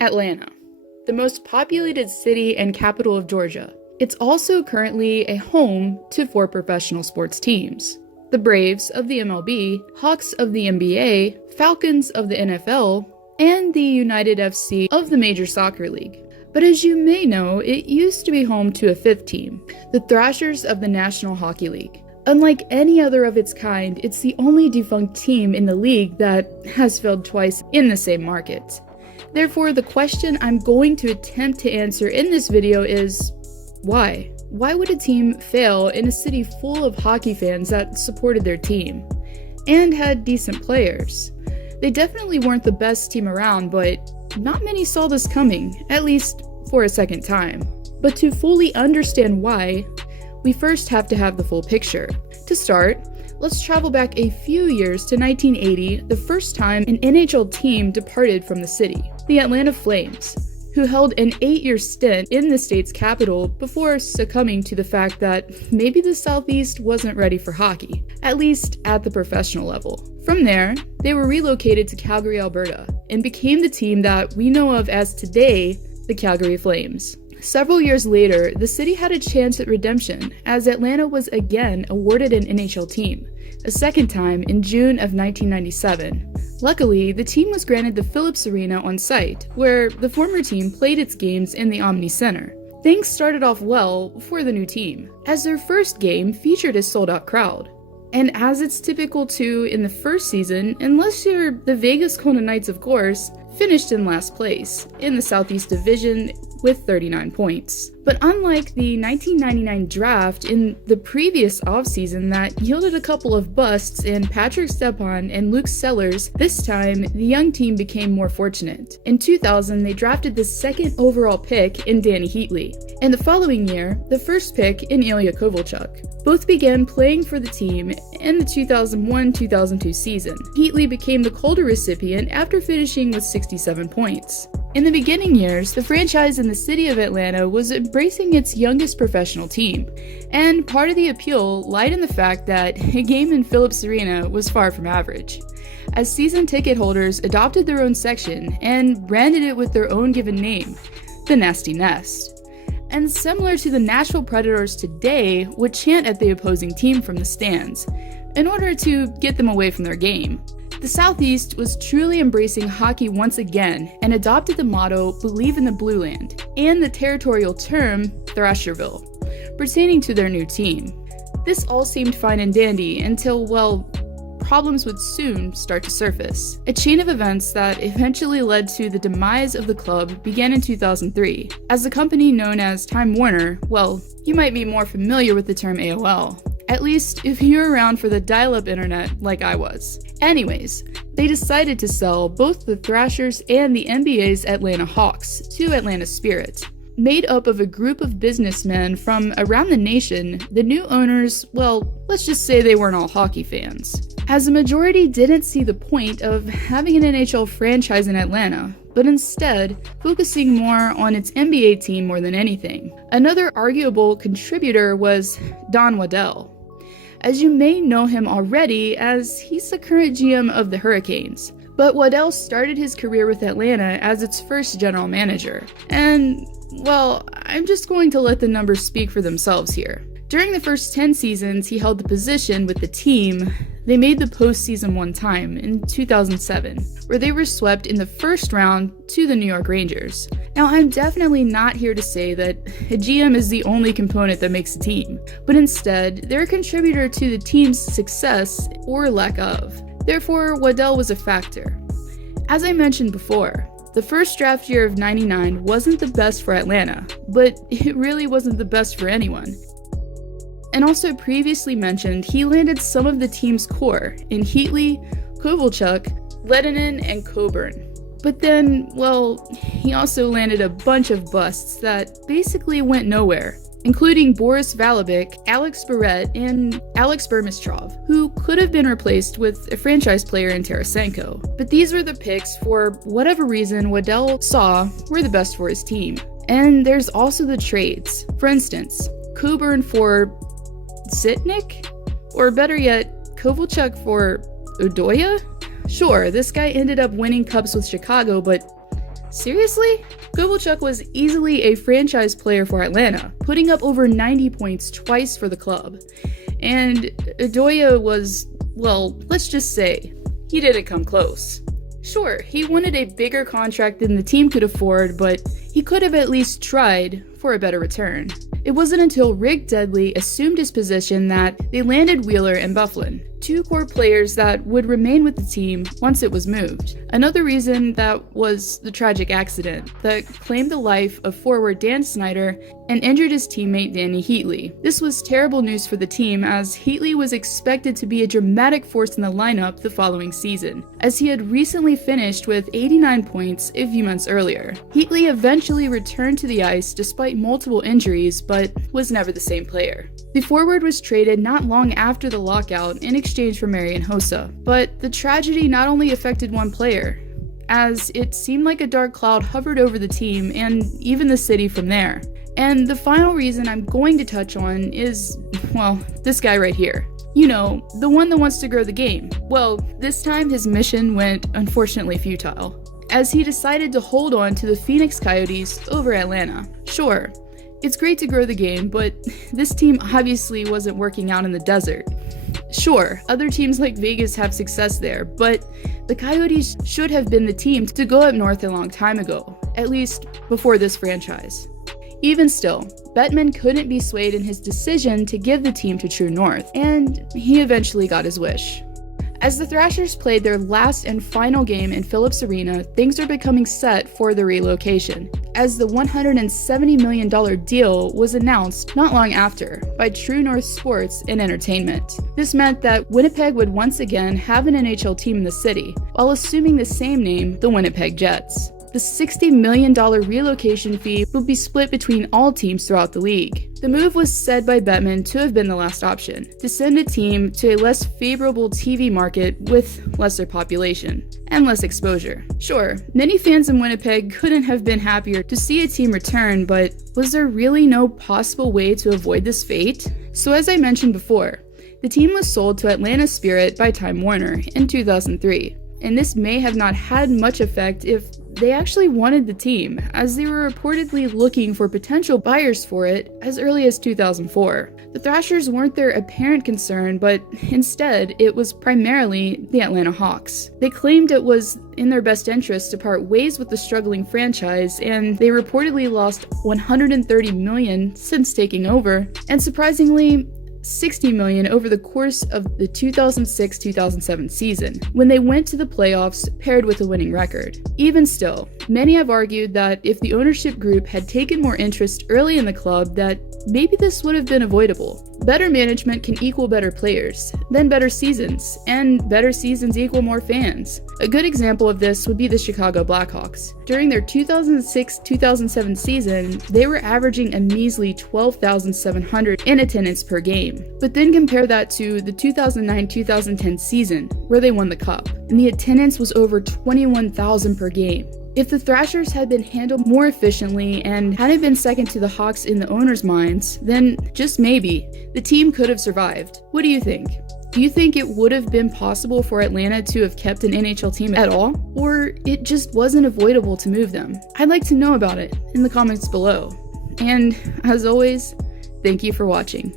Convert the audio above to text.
Atlanta, the most populated city and capital of Georgia. It's also currently a home to 4 professional sports teams: the Braves of the MLB, Hawks of the NBA, Falcons of the NFL, and the United FC of the Major Soccer League. But as you may know, it used to be home to a 5th team, the Thrashers of the National Hockey League. Unlike any other of its kind, it's the only defunct team in the league that has failed twice in the same market. Therefore, the question I'm going to attempt to answer in this video is, why? Why would a team fail in a city full of hockey fans that supported their team and had decent players? They definitely weren't the best team around, but not many saw this coming, at least for a second time. But to fully understand why, we first have to have the full picture. To start, let's travel back a few years to 1980, the first time an NHL team departed from the city, the Atlanta Flames, who held an 8-year stint in the state's capital before succumbing to the fact that maybe the Southeast wasn't ready for hockey, at least at the professional level. From there, they were relocated to Calgary, Alberta, and became the team that we know of as today, the Calgary Flames. Several years later, the city had a chance at redemption, as Atlanta was again awarded an NHL team, a second time in June of 1997. Luckily, the team was granted the Phillips Arena on site, where the former team played its games in the Omni Center. Things started off well for the new team, as their first game featured a sold-out crowd. And as it's typical to in the first season, unless you're the Vegas Golden Knights of course, finished in last place in the Southeast Division with 39 points. But unlike the 1999 draft in the previous offseason that yielded a couple of busts in Patrick Stepan and Luke Sellers, this time the young team became more fortunate. In 2000, they drafted the 2nd overall pick in Danny Heatley, and the following year, the 1st pick in Ilya Kovalchuk. Both began playing for the team in the 2001-2002 season. Heatley became the Calder recipient after finishing with 67 points. In the beginning years, the franchise in the city of Atlanta was embracing its youngest professional team, and part of the appeal lied in the fact that a game in Phillips Arena was far from average, as season ticket holders adopted their own section and branded it with their own given name, the Nasty Nest. And similar to the Nashville Predators today, would chant at the opposing team from the stands, in order to get them away from their game. The Southeast was truly embracing hockey once again and adopted the motto, "Believe in the Blue Land," and the territorial term, Thrasherville, pertaining to their new team. This all seemed fine and dandy until, well, problems would soon start to surface. A chain of events that eventually led to the demise of the club began in 2003, as the company known as Time Warner, well, you might be more familiar with the term AOL. At least if you're around for the dial-up internet like I was. Anyways, they decided to sell both the Thrashers and the NBA's Atlanta Hawks to Atlanta Spirit. Made up of a group of businessmen from around the nation, the new owners, well, let's just say they weren't all hockey fans, as the majority didn't see the point of having an NHL franchise in Atlanta, but instead focusing more on its NBA team more than anything. Another arguable contributor was Don Waddell, as you may know him already, as he's the current GM of the Hurricanes. But Waddell started his career with Atlanta as its first general manager. And, well, I'm just going to let the numbers speak for themselves here. During the first 10 seasons he held the position with the team, they made the postseason one time in 2007, where they were swept in the first round to the New York Rangers. Now, I'm definitely not here to say that a GM is the only component that makes a team, but instead, they're a contributor to the team's success or lack of. Therefore, Waddell was a factor. As I mentioned before, the first draft year of '99 wasn't the best for Atlanta, but it really wasn't the best for anyone. And also previously mentioned, he landed some of the team's core in Heatley, Kovalchuk, Ledinen, and Coburn. But then, well, he also landed a bunch of busts that basically went nowhere, including Boris Valabik, Alex Barrett, and Alex Burmistrov, who could have been replaced with a franchise player in Tarasenko. But these were the picks for whatever reason Waddell saw were the best for his team. And there's also the trades. For instance, Coburn for Sitnik? Or better yet, Kovalchuk for Odoya? Sure, this guy ended up winning cups with Chicago, but Seriously? Kovalchuk was easily a franchise player for Atlanta, putting up over 90 points twice for the club. And Adoya was, well, let's just say, he didn't come close. Sure, he wanted a bigger contract than the team could afford, but he could have at least tried for a better return. It wasn't until Rick Dudley assumed his position that they landed Wheeler and Bufflin, two core players that would remain with the team once it was moved. Another reason that was the tragic accident that claimed the life of forward Dan Snyder and injured his teammate Danny Heatley. This was terrible news for the team, as Heatley was expected to be a dramatic force in the lineup the following season, as he had recently finished with 89 points a few months earlier. Heatley eventually returned to the ice despite multiple injuries, but was never the same player. The forward was traded not long after the lockout in exchange for Marian Hossa, but the tragedy not only affected one player, as it seemed like a dark cloud hovered over the team and even the city from there. And the final reason I'm going to touch on is, well, this guy right here. You know, the one that wants to grow the game. Well, this time his mission went unfortunately futile, as he decided to hold on to the Phoenix Coyotes over Atlanta. Sure, it's great to grow the game, but this team obviously wasn't working out in the desert. Sure, other teams like Vegas have success there, but the Coyotes should have been the team to go up north a long time ago, at least before this franchise. Even still, Bettman couldn't be swayed in his decision to give the team to True North, and he eventually got his wish. As the Thrashers played their last and final game in Phillips Arena, things are becoming set for the relocation, as the $170 million deal was announced not long after by True North Sports and Entertainment. This meant that Winnipeg would once again have an NHL team in the city, while assuming the same name, the Winnipeg Jets. The $60 million relocation fee would be split between all teams throughout the league. The move was said by Bettman to have been the last option, to send a team to a less favorable TV market with lesser population and less exposure. Sure, many fans in Winnipeg couldn't have been happier to see a team return, but was there really no possible way to avoid this fate? So as I mentioned before, the team was sold to Atlanta Spirit by Time Warner in 2003, and this may have not had much effect if they actually wanted the team, as they were reportedly looking for potential buyers for it as early as 2004. The Thrashers weren't their apparent concern, but instead it was primarily the Atlanta Hawks. They claimed it was in their best interest to part ways with the struggling franchise, and they reportedly lost $130 million since taking over, and surprisingly, $60 million over the course of the 2006-2007 season, when they went to the playoffs paired with a winning record. Even still, many have argued that if the ownership group had taken more interest early in the club, that maybe this would have been avoidable. Better management can equal better players, then better seasons, and better seasons equal more fans. A good example of this would be the Chicago Blackhawks. During their 2006-2007 season, they were averaging a measly 12,700 in attendance per game. But then compare that to the 2009-2010 season, where they won the cup, and the attendance was over 21,000 per game. If the Thrashers had been handled more efficiently and hadn't been second to the Hawks in the owners' minds, then just maybe, the team could have survived. What do you think? Do you think it would have been possible for Atlanta to have kept an NHL team at all? Or it just wasn't avoidable to move them? I'd like to know about it in the comments below. And as always, thank you for watching.